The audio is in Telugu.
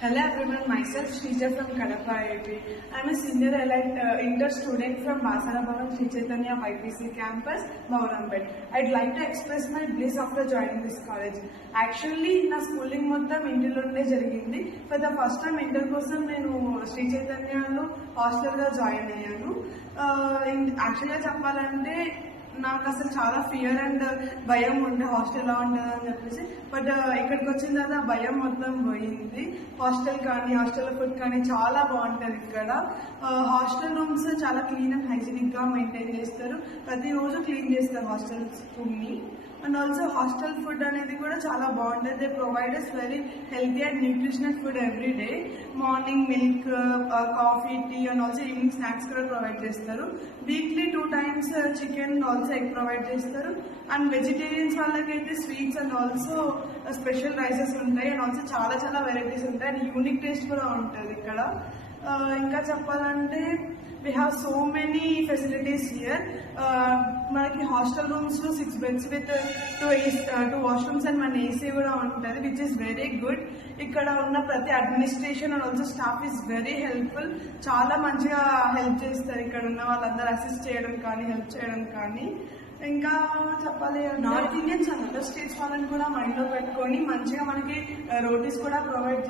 Hello everyone, myself Shrija from Kadapa IIT. I am a senior allied inter student from Basara Bhavan Sri Chaitanya YPC campus, Bhavanampet. I'd like to express my bliss after joining this college. Actually, na schooling మొత్తం ఇంటిలోనే జరిగింది. For the first time inter కోసం నేను శ్రీ చైతన్యలో హాస్టల్గా జాయిన్ అయ్యాను. యాక్చువల్గా చెప్పాలంటే నాకు అసలు చాలా ఫియర్ అండ్ భయం ఉండే హాస్టల్ ఎలా ఉంటుంది అని చెప్పేసి, బట్ ఇక్కడికి వచ్చిన తర్వాత భయం మొత్తం పోయింది. హాస్టల్ కానీ హాస్టల్ ఫుడ్ కానీ చాలా బాగుంటుంది. ఇక్కడ హాస్టల్ రూమ్స్ చాలా క్లీన్ అండ్ హైజీనిక్గా మెయింటైన్ చేస్తారు. ప్రతిరోజు క్లీన్ చేస్తారు హాస్టల్ రూమ్ని. అండ్ ఆల్సో హాస్టల్ ఫుడ్ అనేది కూడా చాలా బాగుంటుంది. They provide us very healthy and nutritional food every day. Morning milk, coffee, tea and also evening snacks కూడా ప్రొవైడ్ చేస్తారు. Weekly 2 times chicken also egg provide చేస్తారు. అండ్ వెజిటేరియన్స్ వాళ్ళకి అయితే sweets and also special rices ఉంటాయి. అండ్ ఆల్సో చాలా చాలా వెరైటీస్ ఉంటాయి. అండ్ యూనిక్ టేస్ట్ కూడా ఉంటుంది ఇక్కడ. ఇంకా చెప్పాలంటే we have so many facilities here. మనకి హాస్టల్ రూమ్స్ లో 6 beds with 2 washrooms and 1 AC కూడా ఉంటుంది, విచ్ ఇస్ వెరీ గుడ్. ఇక్కడ ఉన్న ప్రతి administration and also staff is very helpful. చాలా మంచిగా హెల్ప్ చేస్తారు. ఇక్కడ ఉన్న వాళ్ళందరూ అసిస్ట్ చేయడం కానీ హెల్ప్ చేయడం కానీ. ఇంకా చెప్పాలి, north Indians and other states వాళ్ళని కూడా మైండ్ లో పెట్టుకొని మంచిగా మనకి రోటీస్ కూడా ప్రొవైడ్